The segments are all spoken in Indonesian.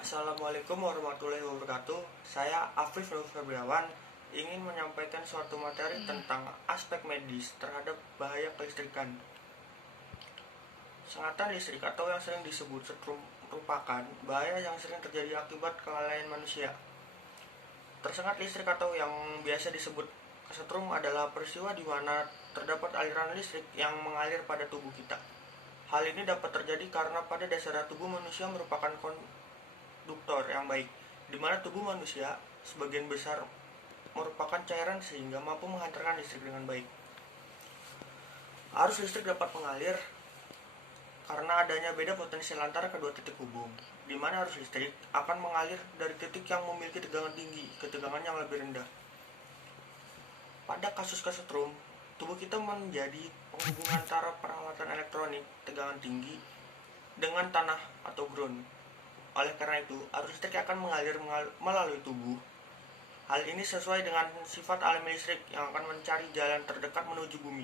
Assalamualaikum warahmatullahi wabarakatuh. Saya Afif Nur Febriawan ingin menyampaikan suatu materi tentang aspek medis terhadap bahaya kelistrikan. Sengatan listrik atau yang sering disebut setrum merupakan bahaya yang sering terjadi akibat kelalaian manusia. Tersengat listrik atau yang biasa disebut kesetrum adalah peristiwa di mana terdapat aliran listrik yang mengalir pada tubuh kita. Hal ini dapat terjadi karena pada dasarnya tubuh manusia merupakan konduktor yang baik, di mana tubuh manusia sebagian besar merupakan cairan sehingga mampu menghantarkan listrik dengan baik. Arus listrik dapat mengalir karena adanya beda potensial antara kedua titik hubung, di mana arus listrik akan mengalir dari titik yang memiliki tegangan tinggi ke tegangan yang lebih rendah. Pada kasus kesetrum, tubuh kita menjadi penghubung antara peralatan elektronik tegangan tinggi dengan tanah atau ground. Oleh karena itu, arus listrik akan mengalir melalui tubuh. Hal ini sesuai dengan sifat alami listrik yang akan mencari jalan terdekat menuju bumi.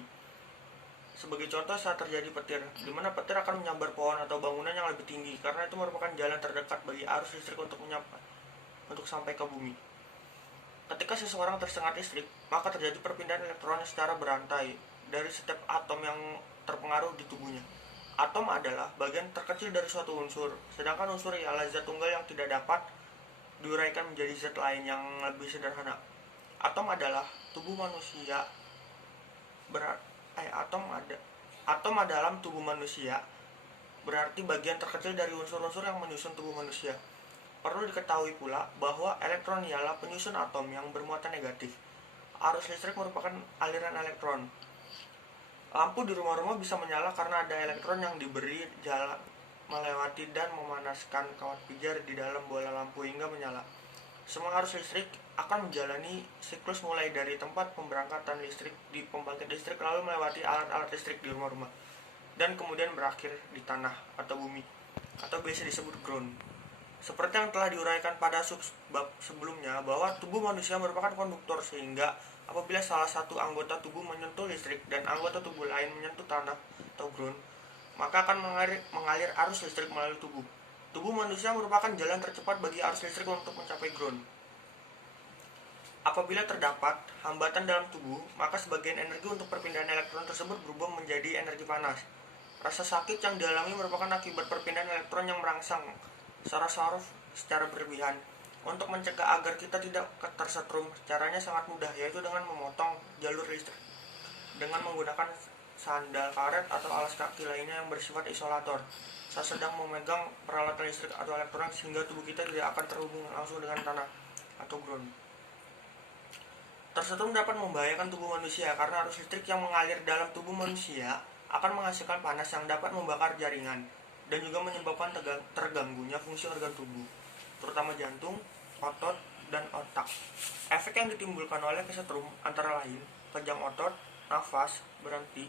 Sebagai contoh, saat terjadi petir, di mana petir akan menyambar pohon atau bangunan yang lebih tinggi, karena itu merupakan jalan terdekat bagi arus listrik untuk sampai ke bumi. Ketika seseorang tersengat listrik, maka terjadi perpindahan elektron secara berantai dari setiap atom yang terpengaruh di tubuhnya. Atom adalah bagian terkecil dari suatu unsur, sedangkan unsur ialah zat tunggal yang tidak dapat diuraikan menjadi zat lain yang lebih sederhana. Atom adalah tubuh manusia atom dalam tubuh manusia berarti bagian terkecil dari unsur-unsur yang menyusun tubuh manusia. Perlu diketahui pula bahwa elektron ialah penyusun atom yang bermuatan negatif. Arus listrik merupakan aliran elektron. Lampu di rumah-rumah bisa menyala karena ada elektron yang diberi jalan melewati dan memanaskan kawat pijar di dalam bola lampu hingga menyala. Semua arus listrik akan menjalani siklus mulai dari tempat pemberangkatan listrik di pembangkit listrik lalu melewati alat-alat listrik di rumah-rumah dan kemudian berakhir di tanah atau bumi atau biasa disebut ground. Seperti yang telah diuraikan pada subbab sebelumnya bahwa tubuh manusia merupakan konduktor sehingga apabila salah satu anggota tubuh menyentuh listrik dan anggota tubuh lain menyentuh tanah atau ground, maka akan mengalir arus listrik melalui tubuh. Tubuh manusia merupakan jalan tercepat bagi arus listrik untuk mencapai ground. Apabila terdapat hambatan dalam tubuh, maka sebagian energi untuk perpindahan elektron tersebut berubah menjadi energi panas. Rasa sakit yang dialami merupakan akibat perpindahan elektron yang merangsang saraf secara berlebihan. Untuk mencegah agar kita tidak tersetrum, caranya sangat mudah, yaitu dengan memotong jalur listrik dengan menggunakan sandal karet atau alas kaki lainnya yang bersifat isolator saat sedang memegang peralatan listrik atau elektronik, sehingga tubuh kita tidak akan terhubung langsung dengan tanah atau ground. Tersetrum dapat membahayakan tubuh manusia karena arus listrik yang mengalir dalam tubuh manusia akan menghasilkan panas yang dapat membakar jaringan dan juga menyebabkan terganggunya fungsi organ tubuh, terutama jantung, otot, dan otak. Efek yang ditimbulkan oleh kesetrum antara lain kejang otot, nafas berhenti,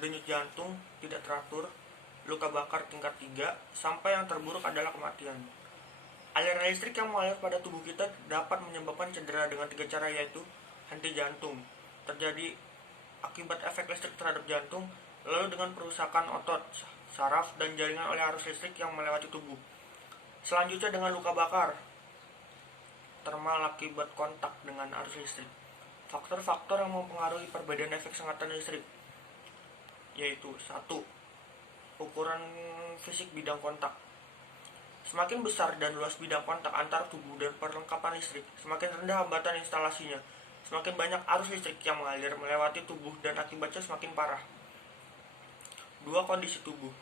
denyut jantung tidak teratur, luka bakar tingkat 3, sampai yang terburuk adalah kematian. Aliran listrik yang mengalir pada tubuh kita dapat menyebabkan cedera dengan 3 cara, yaitu henti jantung, terjadi akibat efek listrik terhadap jantung, lalu dengan perusakan otot, saraf, dan jaringan oleh arus listrik yang melewati tubuh. Selanjutnya dengan luka bakar, termal akibat kontak dengan arus listrik. Faktor-faktor yang mempengaruhi perbedaan efek sengatan listrik yaitu 1. Ukuran fisik bidang kontak. Semakin besar dan luas bidang kontak antar tubuh dan perlengkapan listrik, semakin rendah hambatan instalasinya. Semakin banyak arus listrik yang mengalir melewati tubuh dan akibatnya semakin parah. 2. Kondisi tubuh.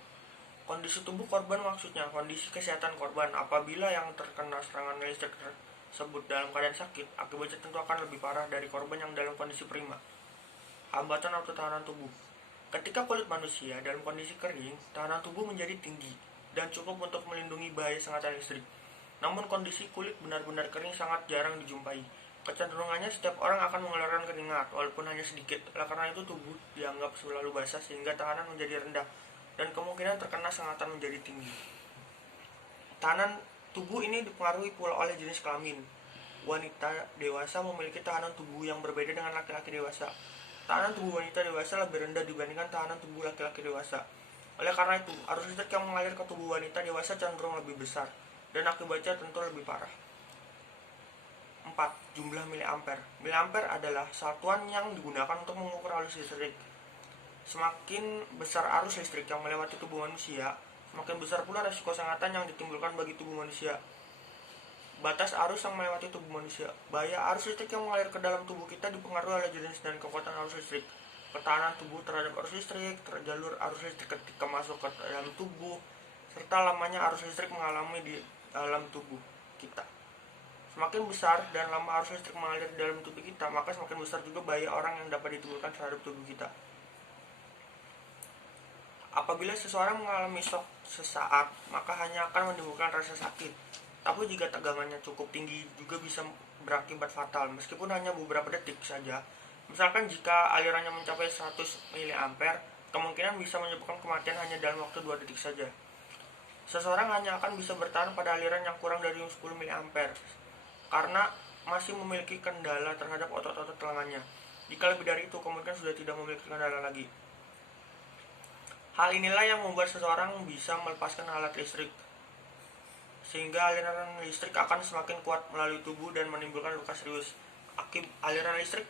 Kondisi tubuh korban maksudnya kondisi kesehatan korban. Apabila yang terkena serangan listrik tersebut dalam keadaan sakit, akibatnya tentu akan lebih parah dari korban yang dalam kondisi prima. Hambatan atau tahanan tubuh. Ketika kulit manusia dalam kondisi kering, tahanan tubuh menjadi tinggi dan cukup untuk melindungi bahaya sengatan listrik. Namun kondisi kulit benar-benar kering sangat jarang dijumpai. Kecenderungannya setiap orang akan mengeluarkan keringat, walaupun hanya sedikit. Oleh karena itu tubuh dianggap selalu basah sehingga tahanan menjadi rendah dan kemungkinan terkena sengatan menjadi tinggi. Tahanan tubuh ini dipengaruhi pula oleh jenis kelamin. Wanita dewasa memiliki tahanan tubuh yang berbeda dengan laki-laki dewasa. Tahanan tubuh wanita dewasa lebih rendah dibandingkan tahanan tubuh laki-laki dewasa. Oleh karena itu, arus listrik yang mengalir ke tubuh wanita dewasa cenderung lebih besar dan akibatnya tentu lebih parah. 4. Jumlah miliampere. Miliampere adalah satuan yang digunakan untuk mengukur arus listrik. Semakin besar arus listrik yang melewati tubuh manusia, semakin besar pula resiko sengatan yang ditimbulkan bagi tubuh manusia. Batas arus yang melewati tubuh manusia. Bahaya arus listrik yang mengalir ke dalam tubuh kita dipengaruhi oleh jenis dan kekuatan arus listrik, ketahanan tubuh terhadap arus listrik, jalur arus listrik ketika masuk ke dalam tubuh, serta lamanya arus listrik mengalami di dalam tubuh kita. Semakin besar dan lama arus listrik mengalir di dalam tubuh kita, maka semakin besar juga bahaya orang yang dapat ditimbulkan terhadap tubuh kita. Apabila seseorang mengalami shock sesaat, maka hanya akan menimbulkan rasa sakit. Tapi jika tegangannya cukup tinggi juga bisa berakibat fatal, meskipun hanya beberapa detik saja. Misalkan jika alirannya mencapai 100 mA, kemungkinan bisa menyebabkan kematian hanya dalam waktu 2 detik saja. Seseorang hanya akan bisa bertahan pada aliran yang kurang dari 10 mA karena masih memiliki kendala terhadap otot-otot lengannya. Jika lebih dari itu, kemungkinan sudah tidak memiliki kendala lagi. Hal inilah yang membuat seseorang bisa melepaskan alat listrik, sehingga aliran listrik akan semakin kuat melalui tubuh dan menimbulkan luka serius. Aliran listrik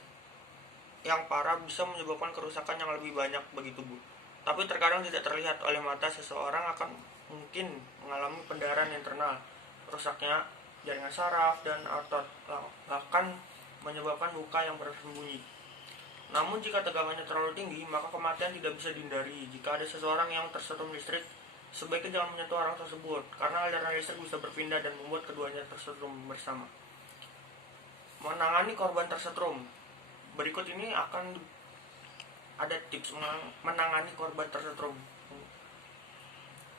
yang parah bisa menyebabkan kerusakan yang lebih banyak bagi tubuh, tapi terkadang tidak terlihat oleh mata. Seseorang akan mungkin mengalami pendarahan internal, rusaknya jaringan saraf dan otot, bahkan menyebabkan luka yang bersembunyi. Namun jika tegangannya terlalu tinggi, maka kematian tidak bisa dihindari. Jika ada seseorang yang tersetrum listrik, sebaiknya jangan menyentuh orang tersebut, karena aliran listrik bisa berpindah dan membuat keduanya tersetrum bersama. Menangani korban tersetrum. Berikut ini akan ada tips menangani korban tersetrum.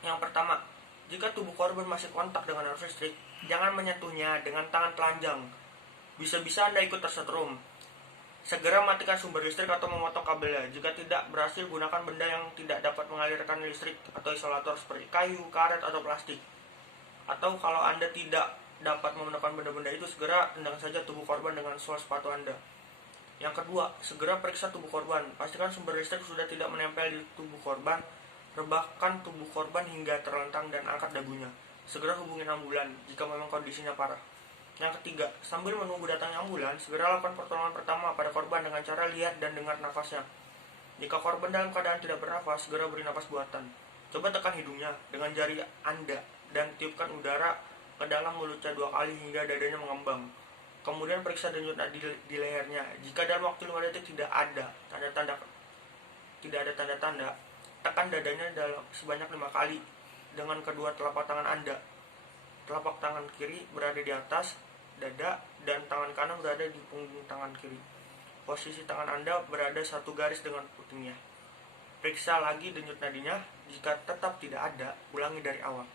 Yang pertama, jika tubuh korban masih kontak dengan arus listrik, jangan menyentuhnya dengan tangan telanjang. Bisa-bisa Anda ikut tersetrum. Segera matikan sumber listrik atau memotong kabelnya. Jika tidak berhasil, gunakan benda yang tidak dapat mengalirkan listrik atau isolator seperti kayu, karet, atau plastik. Atau kalau Anda tidak dapat menemukan benda-benda itu, segera tendang saja tubuh korban dengan sol sepatu Anda. Yang kedua, segera periksa tubuh korban. Pastikan sumber listrik sudah tidak menempel di tubuh korban. Rebahkan tubuh korban hingga terlentang dan angkat dagunya. Segera hubungi ambulan jika memang kondisinya parah. Yang ketiga, sambil menunggu datangnya ambulan, segera lakukan pertolongan pertama pada korban dengan cara lihat dan dengar nafasnya. Jika korban dalam keadaan tidak bernafas, segera beri nafas buatan. Coba tekan hidungnya dengan jari Anda dan tiupkan udara ke dalam mulutnya 2 kali hingga dadanya mengembang. Kemudian periksa denyut nadi di lehernya. Jika dalam waktu 5 detik tidak ada tanda-tanda, tekan dadanya sebanyak 5 kali dengan kedua telapak tangan Anda. Telapak tangan kiri berada di atas dada dan tangan kanan berada di punggung tangan kiri. Posisi tangan Anda berada satu garis dengan putingnya. Periksa lagi denyut nadinya. Jika tetap tidak ada, ulangi dari awal.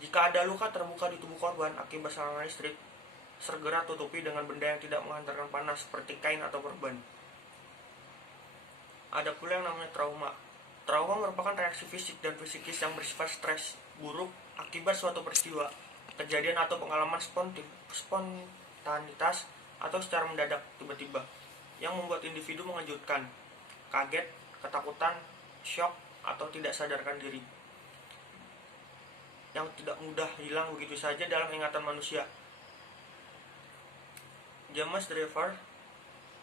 Jika ada luka terbuka di tubuh korban akibat saluran listrik, segera tutupi dengan benda yang tidak menghantarkan panas seperti kain atau perban. Ada pula yang namanya trauma. Trauma merupakan reaksi fisik dan psikis yang bersifat stres buruk akibat suatu peristiwa, kejadian atau pengalaman spontanitas atau secara mendadak tiba-tiba yang membuat individu mengejutkan, kaget, ketakutan, syok, atau tidak sadarkan diri, yang tidak mudah hilang begitu saja dalam ingatan manusia. James Driver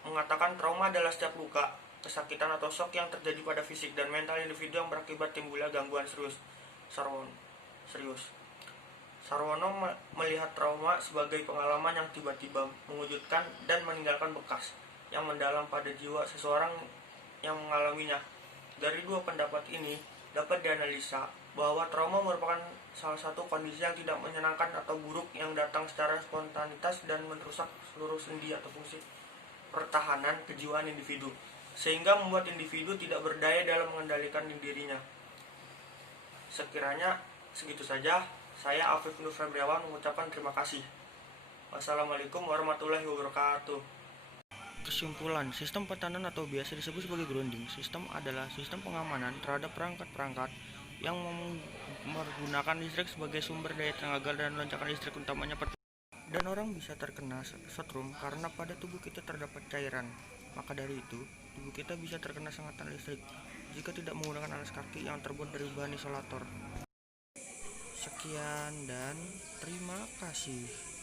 mengatakan trauma adalah setiap luka, kesakitan atau shock yang terjadi pada fisik dan mental individu yang berakibat timbulnya gangguan serius. Sarwono melihat trauma sebagai pengalaman yang tiba-tiba mengejutkan dan meninggalkan bekas yang mendalam pada jiwa seseorang yang mengalaminya. Dari dua pendapat ini dapat dianalisa bahwa trauma merupakan salah satu kondisi yang tidak menyenangkan atau buruk yang datang secara spontanitas dan merusak seluruh sendi atau fungsi pertahanan kejiwaan individu, sehingga membuat individu tidak berdaya dalam mengendalikan dirinya. Sekiranya segitu saja. Saya Afif Nur Febriawan mengucapkan terima kasih. Wassalamualaikum warahmatullahi wabarakatuh. Kesimpulan, sistem pertahanan atau biasa disebut sebagai grounding system adalah sistem pengamanan terhadap perangkat-perangkat yang menggunakan listrik sebagai sumber daya tenaga dan lonjakan listrik utamanya dan orang bisa terkena setrum karena pada tubuh kita terdapat cairan. Maka dari itu, tubuh kita bisa terkena sengatan listrik. jika tidak menggunakan alas kaki yang terbuat dari bahan isolator. Sekian dan terima kasih.